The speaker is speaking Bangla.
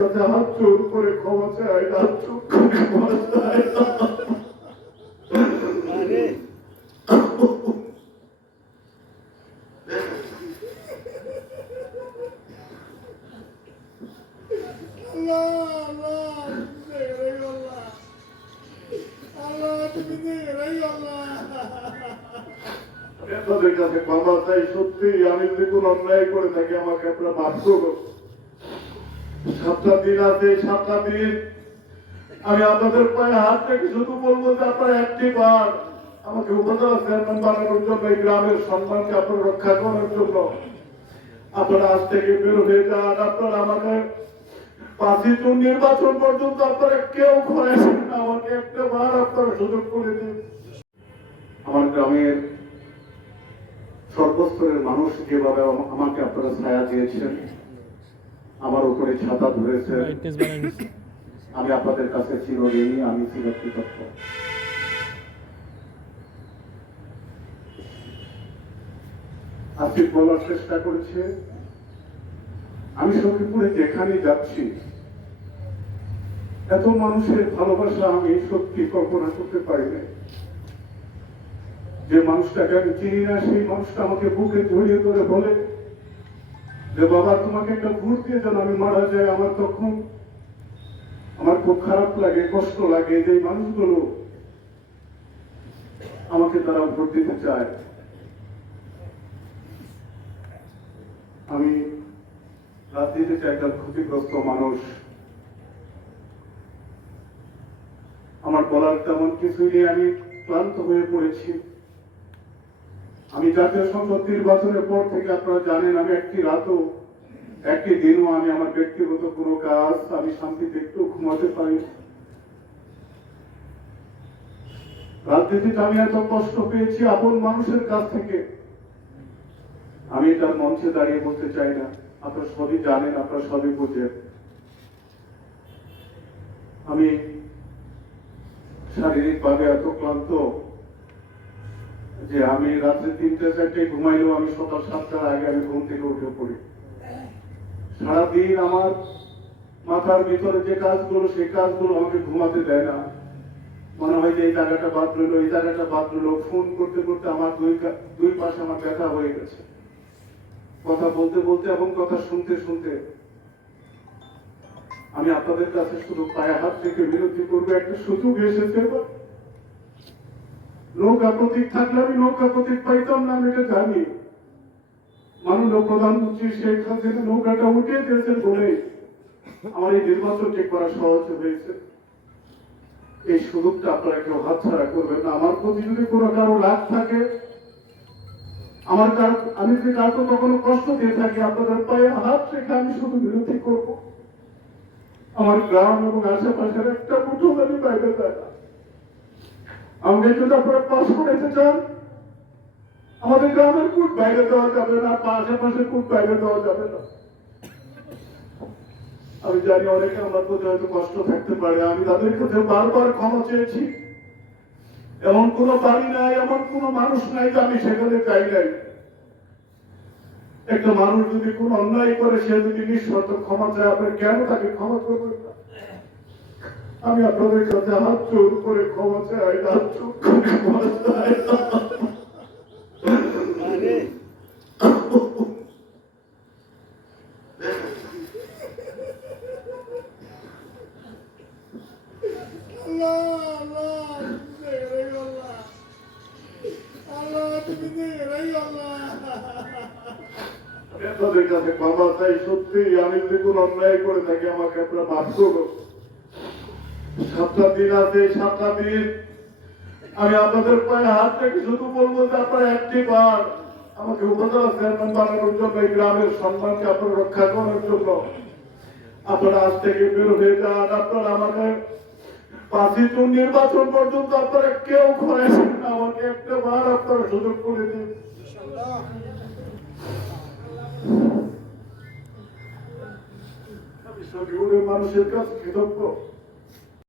হাত জোর করে ক্ষমা চাই কাছে ক্ষমা চাই সত্যি আমি যদি কোনো অন্যায় করে থাকি, আমাকে আপনারা মাফ করুন। সাতটা দিন আছে সাতটা দিন। আমি আপনাদের পায়ে হাত রেখে শুধু বলব যে আপনারা একটি বার আমাকে উপজেলা চেয়ারম্যান বানানোর জন্য এই গ্রামের সম্মানকে আপনারা রক্ষা করার জন্য আপনারা আজ থেকে বের হয়ে যান। আপনারা আমাদের পাঁচই জুন নির্বাচন পর্যন্ত আপনারা কেউ ঘরেছেন না। আমাকে একটা বার আপনারা সুযোগ করে দিন। আমার গ্রামের সর্বস্তরের মানুষ যেভাবে আমাকে আপনারা ছায়া দিয়েছেন আমার উপরে ছাতা ধরেছেন আমি আপনাদের কাছে চিরঋণী আমি চিরকৃতজ্ঞ। আজকে বলার চেষ্টা করেছে আমি সখীপুরে যেখানে যাচ্ছি এত মানুষের ভালোবাসা আমি সত্যি কল্পনা করতে পারি না যে মানুষটাকে আমি চিনি না সেই মানুষটা আমাকে বুকে জড়িয়ে ধরে বলে যে বাবা, তোমাকে একটা ভোট দিয়ে যেন আমি মারা যাই, আমার তখন আমার খুব খারাপ লাগে, কষ্ট লাগে যে মানুষগুলো আমাকে তারা ভোট দিতে চায়। আমি রাজনীতিতে একটা ক্ষতিগ্রস্ত মানুষ। আমার বলার তেমন কিছুই আমি ক্লান্ত হয়ে পড়েছি। আমি জাতীয় সংসদ নির্বাচনের পর থেকে আপনারা জানেন, আমি একটি রাতও, একটি দিনও আমি আমার ব্যক্তিগত কোনো কাজ, আমি শান্তিতে একটু ঘুমাতে পারি। রাজনীতিতে আমি এত কষ্ট পেয়েছি, আপন মানুষের কাছ থেকে। আমি তার মঞ্চে দাঁড়িয়ে বলতে চাই না। আপনারা সবই জানেন, আপনারা সবই বোঝেন। আমি শারীরিকভাবে এত ক্লান্ত যে আমি রাত্রে তিনটে, চারটে ঘুমাইলেও আমি সকাল সাতটার আগে আমি ঘুম থেকে উঠে পড়ি। সারাদিন আমার মাথার ভিতরে যে কাজগুলো, সেই কাজগুলো আমাকে ঘুমাতে দেয় না। মনে হয় যে এই জায়গাটা বাদ রইল, এই জায়গাটা বাদ রইল। ফোন করতে করতে আমার দুই দুই পাশে আমার ব্যথা হয়ে গেছে। কথা বলতে বলতে এবং কথা শুনতে শুনতে আমি আপনাদের কাছে শুধু পায়ে হাত থেকে বিরতি করব। একটা সুযোগ এসেছে। নৌকা প্রতীক থাকলে আমি নৌকা প্রতীক পাইতাম না, আমি এটা জানি। মাননীয় প্রধানমন্ত্রী শেখ হাসিনা নৌকাটা উঠিয়ে দিয়েছেন বলে আমার এই নির্বাচন ঠিক করা সহজ হয়েছে। এই সুযোগটা আপনারা কেউ হাতছাড়া করবেন না। আমার প্রতি যদি কোনো কারও লাভ থাকে, আমার কার আমি যদি কাউকে কখনো কষ্ট দিয়ে থাকি, আপনাদের পায়ে হাত রেখে আমি শুধু বিরতি করব। আমার গ্রাম এবং আশেপাশের একটা মুঠো আমি বাইরে যায় না আমাকে যদি আপনারা পাশ করাতে চান আমাদের গ্রামের কুট বাইরে দেওয়া যাবে না বা আশেপাশের কুট বাইরে দেওয়া যাবে না। আমি জানি অনেকে আমার প্রতি হয়তো কষ্ট থাকতে পারে, আমি তাদের কাছে বারবার ক্ষমা চেয়েছি। এমন কোনো বাড়ি নাই, এমন কোনো মানুষ নাই যে আমি সেখানে চাই নাই। একটা মানুষ যদি কোনো অন্যায় করে, সে যদি নিঃশর্ত ক্ষমা চায়, আপনি কেন তাকে ক্ষমা করবেন না? আমি আপনাদের কাছে হাত জোর করে ক্ষমা চাই হাত করে ক্ষমা আপনাদের কাছে ক্ষমা সত্যি আমি যদি কোনো অন্যায় করে থাকি আমাকে আপনারা মাফ করুন। সাতটা দিন আছে সাতটা দিন আমি আপনাদের পায়ে হাত রেখে শুধু বলব যে আপনারা একটি বার আমাকে উপজেলা চেয়ারম্যান বানানোর জন্য এই গ্রামের সম্মানকে আপনারা রক্ষা করার জন্য আপনারা আজ থেকে বের হয়ে যান। আপনারা আমাদের পাঁচই জুন নির্বাচন পর্যন্ত আপনারা কেউ ঘরেছেন না। আমাকে একটা বার আপনারা সুযোগ করে দিন। মানুষের কাছে কৃতজ্ঞ।